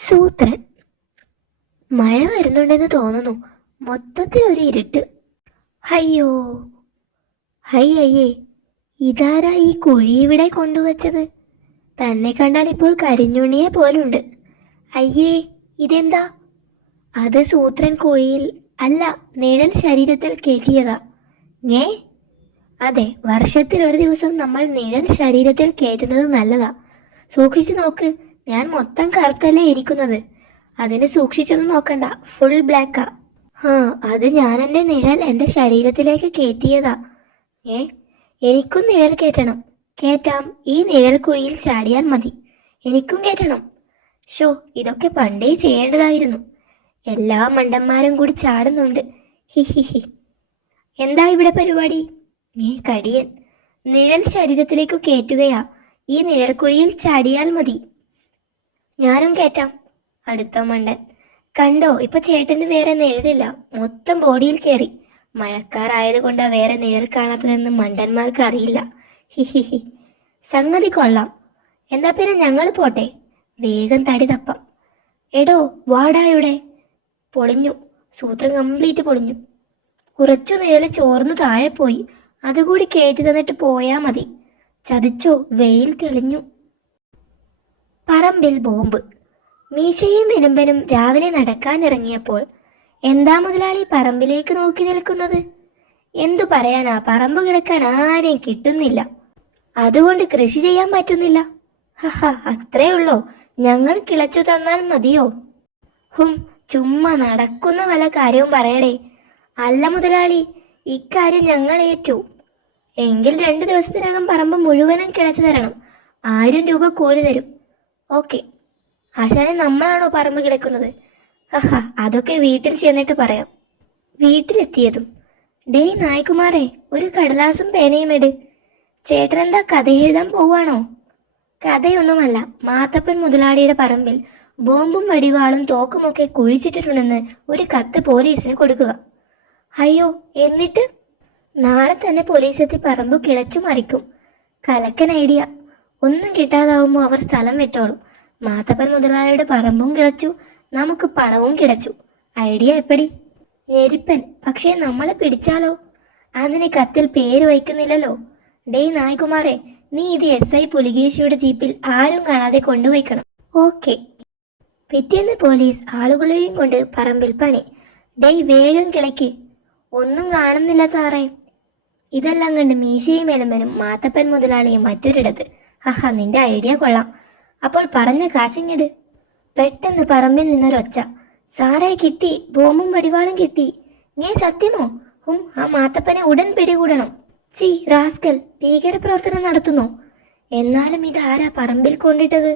സൂത്രൻ. മഴ വരുന്നുണ്ടെന്ന് തോന്നുന്നു. മൊത്തത്തിൽ ഒരു ഇരുട്ട്. അയ്യോ, അയ്യേ, ഇതാരാ ഈ കുഴി ഇവിടെ കൊണ്ടുവച്ചത്? തന്നെ കണ്ടാൽ ഇപ്പോൾ കരിഞ്ഞുണ്ണിയെ പോലുണ്ട്. അയ്യേ, ഇതെന്താ? അത് സൂത്രൻ കുഴിയിൽ അല്ല, നിഴൽ ശരീരത്തിൽ കയറ്റിയതാ. ഞേ, അതെ, വർഷത്തിൽ ഒരു ദിവസം നമ്മൾ നിഴൽ ശരീരത്തിൽ കയറ്റുന്നത് നല്ലതാ. സൂക്ഷിച്ചു നോക്ക്, ഞാൻ മൊത്തം കറുത്തല്ലേ ഇരിക്കുന്നത്. അതിന് സൂക്ഷിച്ചൊന്നും നോക്കണ്ട, ഫുൾ ബ്ലാക്കാ. അത് ഞാൻ എൻ്റെ നിഴൽ എൻ്റെ ശരീരത്തിലേക്ക് കയറ്റിയതാ. എനിക്കും നിഴൽ കയറ്റണം. കയറ്റാം, ഈ നിഴൽ കുഴിയിൽ ചാടിയാൽ മതി. എനിക്കും കയറ്റണം. ഷോ, ഇതൊക്കെ പണ്ടേ ചെയ്യേണ്ടതായിരുന്നു. എല്ലാ മണ്ടന്മാരും കൂടി ചാടുന്നുണ്ട്. He he he. എന്താ ഇവിടെ പരിപാടി? കടിയൻ. നിഴൽ ശരീരത്തിലേക്ക് കയറ്റുകയാ. ഈ നിഴൽക്കുഴിയിൽ ചാടിയാൽ മതി. ഞാനും കയറ്റാം. അടുത്ത മണ്ടൻ. കണ്ടോ, ഇപ്പൊ ചേട്ടന് വേറെ നിഴലില്ല, മൊത്തം ബോഡിയിൽ കയറി. മഴക്കാറായതുകൊണ്ടാ വേറെ നിഴൽ കാണാത്തതെന്ന് മണ്ടന്മാർക്ക് അറിയില്ല. He he he. സംഗതി കൊള്ളാം. എന്താ പിന്നെ ഞങ്ങൾ പോട്ടെ, വേഗം തടി തപ്പാം. എടോ വാടായുടെ. പൊളിഞ്ഞു, സൂത്രം കംപ്ലീറ്റ് പൊളിഞ്ഞു. കുറച്ചു നിഴൽ ചോർന്നു താഴെ പോയി. അതുകൂടി കയറ്റി തന്നിട്ട് പോയാ മതി. ചതിച്ചോ, വെയിൽ തെളിഞ്ഞു. പറമ്പിൽ ബോംബ്. മീശയും വിനുമ്പനും രാവിലെ നടക്കാനിറങ്ങിയപ്പോൾ എന്താ മുതലാളി പറമ്പിലേക്ക് നോക്കി നിൽക്കുന്നത്? എന്തു പറയാനാ, പറമ്പ് കിടക്കാൻ ആരെയും കിട്ടുന്നില്ല. അതുകൊണ്ട് കൃഷി ചെയ്യാൻ പറ്റുന്നില്ല. ഹഹ, അത്രേ ഉള്ളോ? ഞങ്ങൾ കിളച്ചു തന്നാൽ മതിയോ? ചുമ്മാ നടക്കുന്ന വല്ല കാര്യവും പറയടേ. അല്ല മുതലാളി, ഇക്കാര്യം ഞങ്ങൾ ഏറ്റു. എങ്കിൽ 2 ദിവസത്തിനകം പറമ്പ് മുഴുവനും കിളച്ചു തരണം. 1000 രൂപ കൂലി തരും. ഓക്കെ. ആശാനെ, നമ്മളാണോ പറമ്പ് കിടക്കുന്നത്? അതൊക്കെ വീട്ടിൽ ചെന്നിട്ട് പറയാം. വീട്ടിലെത്തിയതും, ഡേയ് നായ്ക്കുമാരെ, ഒരു കടലാസും പേനയും ഇട്. ചേട്ടനെന്താ കഥ എഴുതാൻ പോവാണോ? കഥയൊന്നുമല്ല, മാത്തപ്പൻ മുതലാളിയുടെ പറമ്പിൽ ബോംബും വടിവാളും തോക്കുമൊക്കെ കുഴിച്ചിട്ടിട്ടുണ്ടെന്ന് ഒരു കത്ത് പോലീസിന് കൊടുക്കുക. അയ്യോ, എന്നിട്ട്? നാളെ തന്നെ പോലീസ് എത്തി പറമ്പ് കിളച്ചു മറിക്കും. കലക്കൻ ഐഡിയ. ഒന്നും കിട്ടാതാവുമ്പോൾ അവർ സ്ഥലം വിട്ടോളും. മാത്തപ്പൻ മുതലാളിയുടെ പറമ്പും കിളച്ചു, നമുക്ക് പണവും കിടച്ചു. ഐഡിയ എപ്പടി? ഞെരിപ്പൻ. പക്ഷേ നമ്മളെ പിടിച്ചാലോ? അതിന് കത്തിൽ പേര് വയ്ക്കുന്നില്ലല്ലോ. ഡേയ് നായ്കുമാരെ, നീ ഇത് SI പുലികേശിയുടെ ജീപ്പിൽ ആരും കാണാതെ കൊണ്ടുവയ്ക്കണം. ഓക്കെ. പിറ്റേന്ന് പോലീസ് ആളുകളെയും കൊണ്ട് പറമ്പിൽ പണി. ഡേയ് വേഗം കിളയ്ക്ക്. ഒന്നും കാണുന്നില്ല സാറേ. ഇതെല്ലാം കണ്ട് മീശയും എലമ്പനും മാത്തപ്പൻ മുതലാളിയും മറ്റൊരിടത്ത്. നിന്റെ ഐഡിയ കൊള്ളാം. അപ്പോൾ പറഞ്ഞ കാശിങ്ങിട്. പെട്ടെന്ന് പറമ്പിൽ നിന്നൊരൊച്ച. സാറേ, കിട്ടി, ബോംബും വടിവാളും കിട്ടി. സത്യമോ? ആ മാത്തപ്പനെ ഉടൻ പിടികൂടണം. റാസ്കൽ, ഭീകരപ്രവർത്തനം നടത്തുന്നു. എന്നാലും ഇതാരാ പറമ്പിൽ കൊണ്ടിട്ടത്?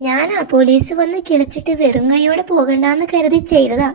ഞാനാ പോലീസ് വന്ന് കിളച്ചിട്ട് വെറും കൈയോടെ പോകണ്ടെന്ന് കരുതി ചെയ്തതാ.